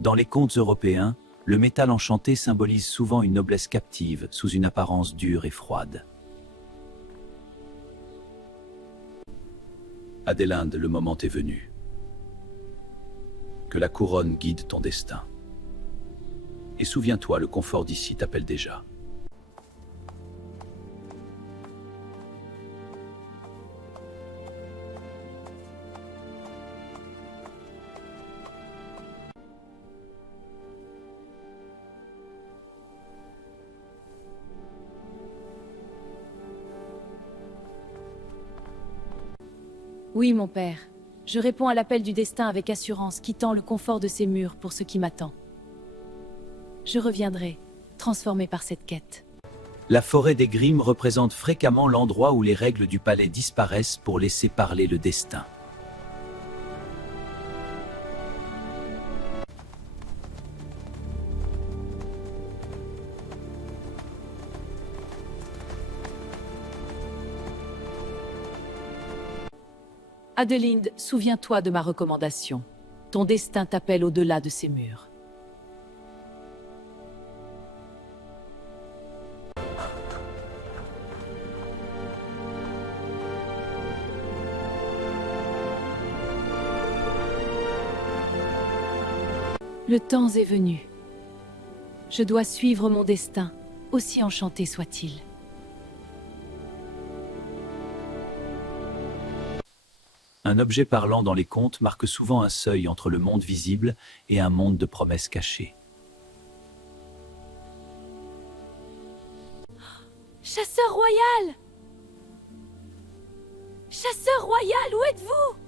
Dans les contes européens, le métal enchanté symbolise souvent une noblesse captive sous une apparence dure et froide. Adélinde, le moment est venu. Que la couronne guide ton destin. Et souviens-toi, le confort d'ici t'appelle déjà. Oui, mon père. Je réponds à l'appel du destin avec assurance, quittant le confort de ces murs pour ce qui m'attend. Je reviendrai, transformé par cette quête. La forêt des Grimm représente fréquemment l'endroit où les règles du palais disparaissent pour laisser parler le destin. Adélinde, souviens-toi de ma recommandation. Ton destin t'appelle au-delà de ces murs. Le temps est venu. Je dois suivre mon destin, aussi enchanté soit-il. Un objet parlant dans les contes marque souvent un seuil entre le monde visible et un monde de promesses cachées. Chasseur royal! Chasseur royal, où êtes-vous?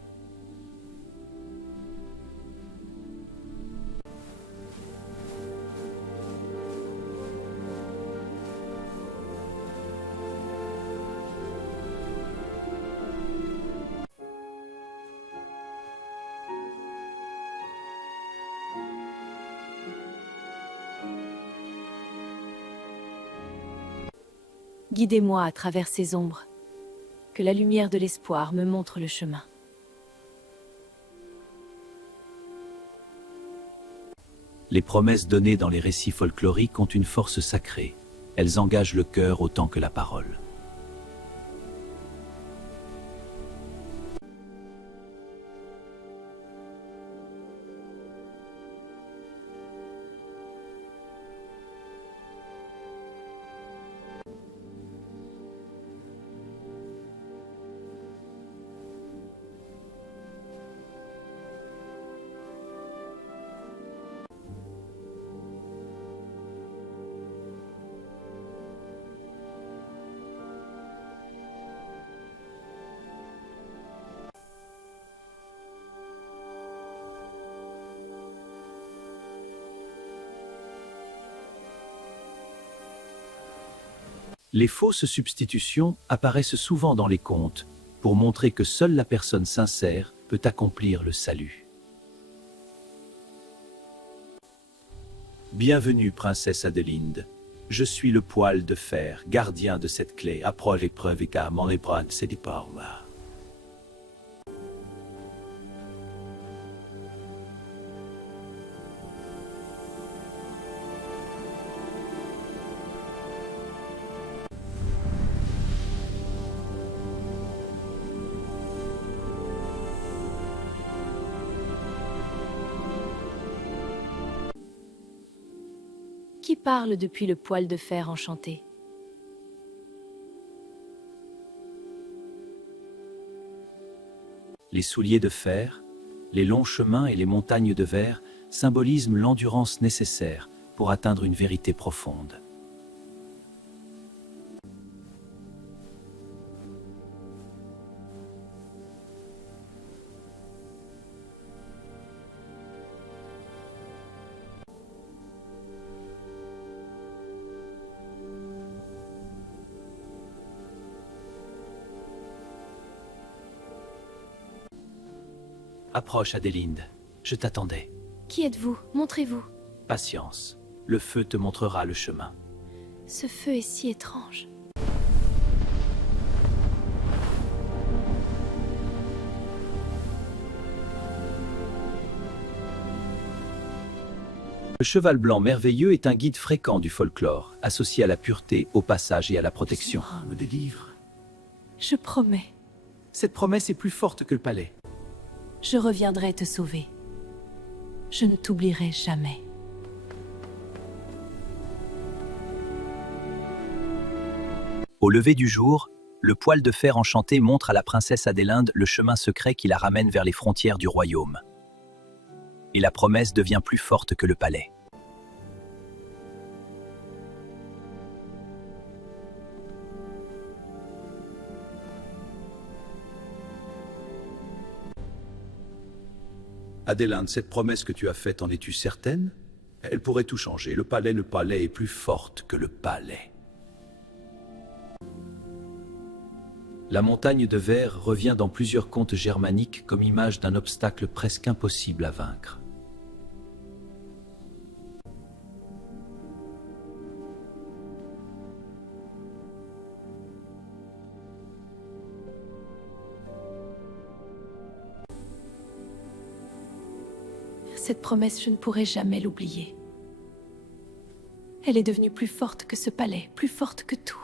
Guidez-moi à travers ces ombres. Que la lumière de l'espoir me montre le chemin. Les promesses données dans les récits folkloriques ont une force sacrée. Elles engagent le cœur autant que la parole. Les fausses substitutions apparaissent souvent dans les contes pour montrer que seule la personne sincère peut accomplir le salut. Bienvenue, princesse Adélinde. Je suis le poil de fer, gardien de cette clé. Approche l'épreuve et car mon épreuve, c'est du pouvoir. Qui parle depuis le poil de fer enchanté? Les souliers de fer, les longs chemins et les montagnes de verre symbolisent l'endurance nécessaire pour atteindre une vérité profonde. Approche, Adélinde. Je t'attendais. Qui êtes-vous? Montrez-vous. Patience. Le feu te montrera le chemin. Ce feu est si étrange. Le cheval blanc merveilleux est un guide fréquent du folklore, associé à la pureté, au passage et à la protection. Me délivre. Je promets, Cette promesse est plus forte que le palais. je reviendrai te sauver. Je ne t'oublierai jamais. Au lever du jour, le poil de fer enchanté montre à la princesse Adélinde le chemin secret qui la ramène vers les frontières du royaume. Et la promesse devient plus forte que le palais. Adélinde, cette promesse que tu as faite, en es-tu certaine? Elle pourrait tout changer. Le palais est plus forte que le palais. La montagne de verre revient dans plusieurs contes germaniques comme image d'un obstacle presque impossible à vaincre. Cette promesse, je ne pourrai jamais l'oublier. Elle est devenue plus forte que ce palais, plus forte que tout.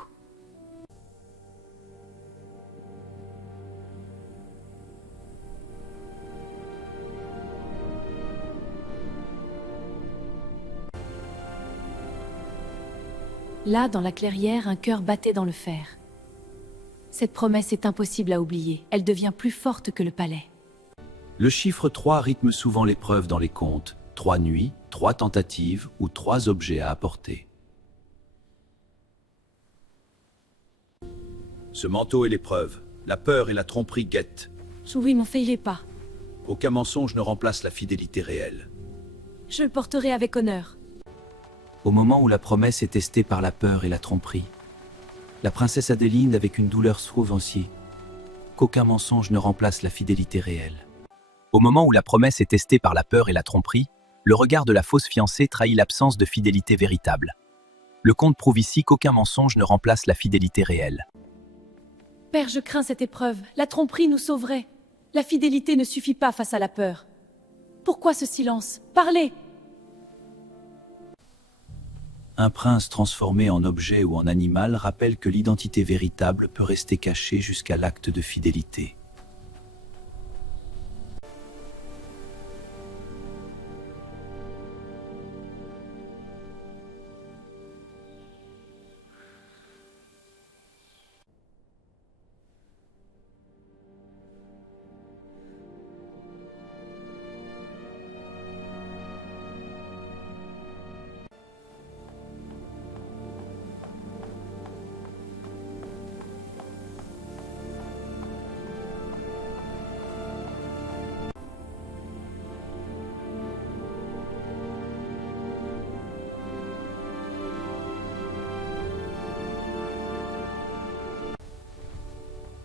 Là, dans la clairière, un cœur battait dans le fer. Cette promesse est impossible à oublier. Elle devient plus forte que le palais. Le chiffre 3 rythme souvent l'épreuve dans les contes. 3 nuits, 3 tentatives ou 3 objets à apporter. Ce manteau est l'épreuve. La peur et la tromperie guettent. Oui, m'en faites pas. Aucun mensonge ne remplace la fidélité réelle. Je le porterai avec honneur. Au moment où la promesse est testée par la peur et la tromperie, la princesse Adélinde, avec une douleur, trouve ainsi qu'aucun mensonge ne remplace la fidélité réelle. Au moment où la promesse est testée par la peur et la tromperie, le regard de la fausse fiancée trahit l'absence de fidélité véritable. Le conte prouve ici qu'aucun mensonge ne remplace la fidélité réelle. Père, je crains cette épreuve. La tromperie nous sauverait. La fidélité ne suffit pas face à la peur. Pourquoi ce silence? Parlez! Un prince transformé en objet ou en animal rappelle que l'identité véritable peut rester cachée jusqu'à l'acte de fidélité.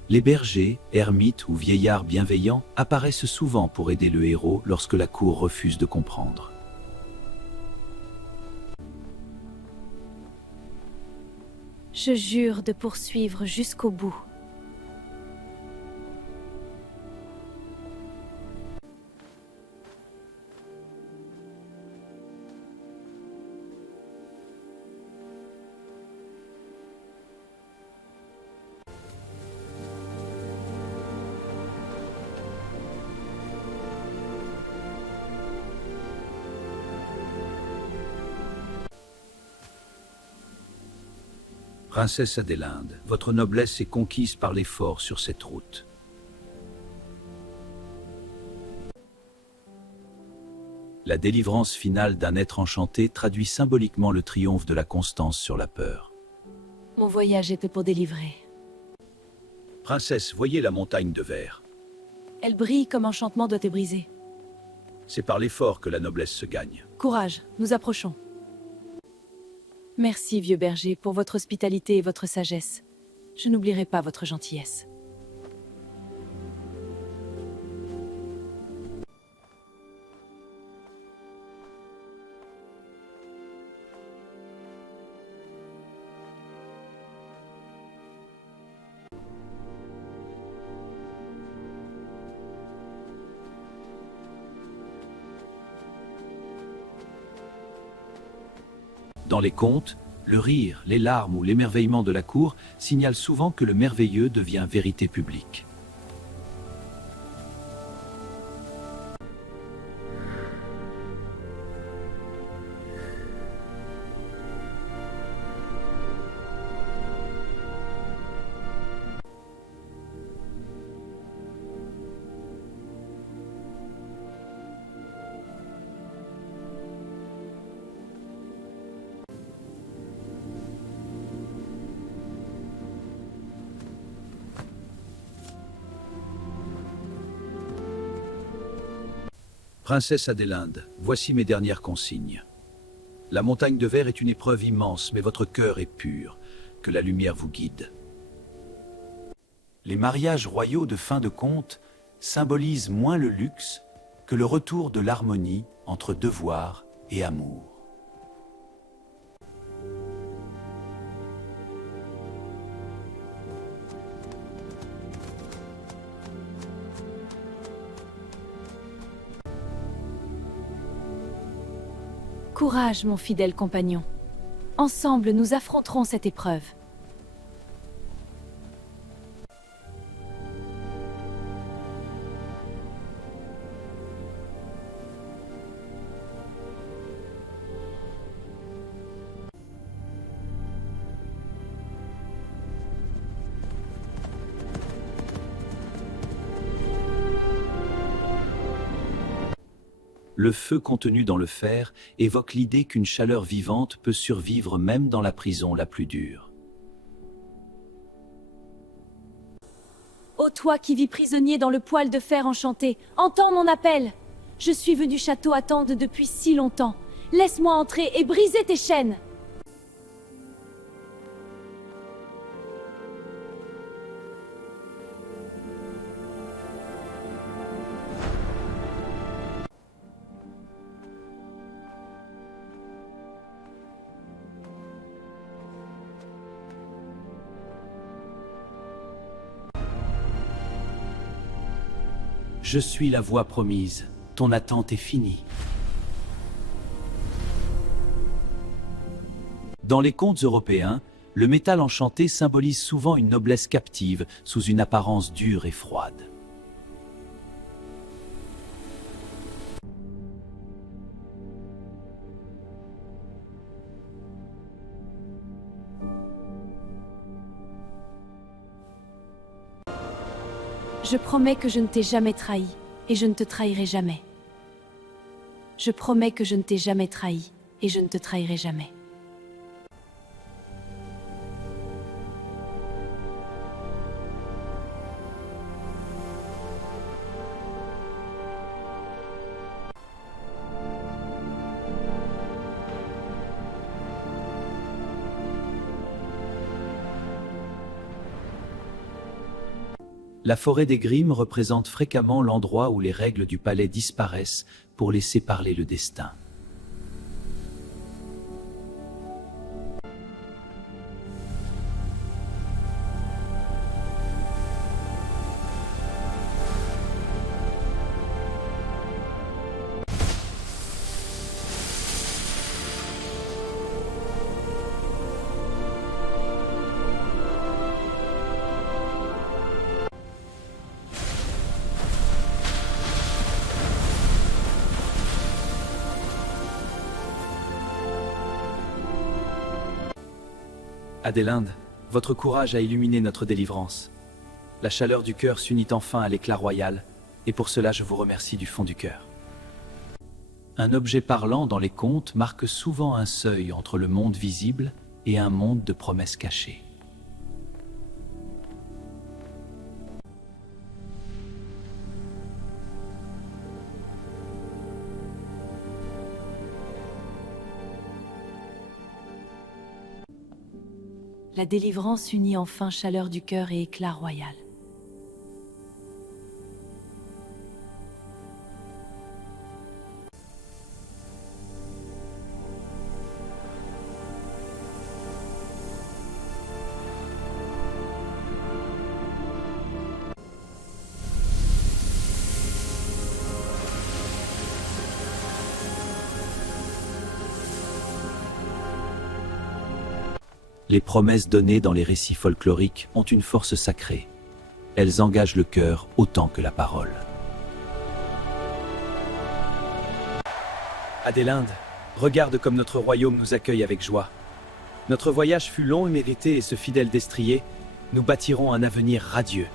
Les bergers, ermites ou vieillards bienveillants apparaissent souvent pour aider le héros lorsque la cour refuse de comprendre. Je jure de poursuivre jusqu'au bout. Princesse Adélinde, votre noblesse est conquise par l'effort sur cette route. La délivrance finale d'un être enchanté traduit symboliquement le triomphe de la constance sur la peur. Mon voyage était pour délivrer. Princesse, voyez la montagne de verre. Elle brille comme enchantement doit être brisé. C'est par l'effort que la noblesse se gagne. Courage, nous approchons. Merci, vieux berger, pour votre hospitalité et votre sagesse. Je n'oublierai pas votre gentillesse. Dans les contes, le rire, les larmes ou l'émerveillement de la cour signalent souvent que le merveilleux devient vérité publique. Princesse Adélinde, voici mes dernières consignes. La montagne de verre est une épreuve immense, mais votre cœur est pur. Que la lumière vous guide. Les mariages royaux de fin de conte symbolisent moins le luxe que le retour de l'harmonie entre devoir et amour. Courage, mon fidèle compagnon. Ensemble, nous affronterons cette épreuve. Le feu contenu dans le fer évoque l'idée qu'une chaleur vivante peut survivre même dans la prison la plus dure. Ô toi qui vis prisonnier dans le poêle de fer enchanté, entends mon appel. Je suis venu du château attendre depuis si longtemps. Laisse-moi entrer et briser tes chaînes. Je suis la voie promise, ton attente est finie. Dans les contes européens, le métal enchanté symbolise souvent une noblesse captive sous une apparence dure et froide. Je promets que je ne t'ai jamais trahi, et je ne te trahirai jamais. Je promets que je ne t'ai jamais trahi, et je ne te trahirai jamais. La forêt des Grimm représente fréquemment l'endroit où les règles du palais disparaissent pour laisser parler le destin. Adélinde, votre courage a illuminé notre délivrance. La chaleur du cœur s'unit enfin à l'éclat royal, et pour cela je vous remercie du fond du cœur. Un objet parlant dans les contes marque souvent un seuil entre le monde visible et un monde de promesses cachées. La délivrance unit enfin chaleur du cœur et éclat royal. Les promesses données dans les récits folkloriques ont une force sacrée. Elles engagent le cœur autant que la parole. Adélinde, regarde comme notre royaume nous accueille avec joie. Notre voyage fut long et mérité, et ce fidèle destrier, nous bâtirons un avenir radieux.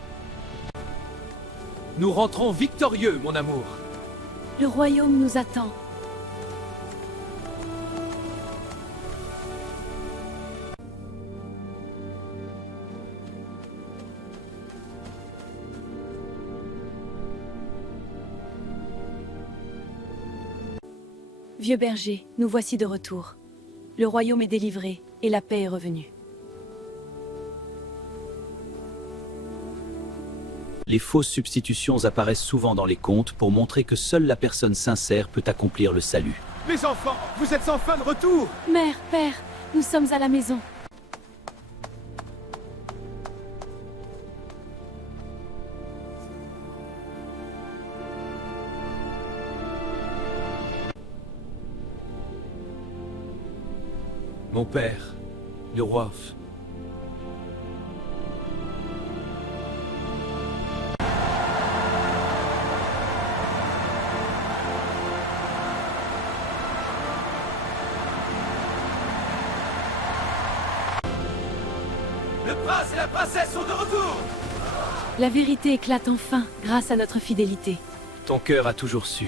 Nous rentrons victorieux, mon amour. Le royaume nous attend. Vieux berger, nous voici de retour. Le royaume est délivré et la paix est revenue. Les fausses substitutions apparaissent souvent dans les contes pour montrer que seule la personne sincère peut accomplir le salut. Mes enfants, vous êtes enfin de retour! Mère, père, nous sommes à la maison. Mon père, le roi. Le prince et la princesse sont de retour! La vérité éclate enfin grâce à notre fidélité. Ton cœur a toujours su.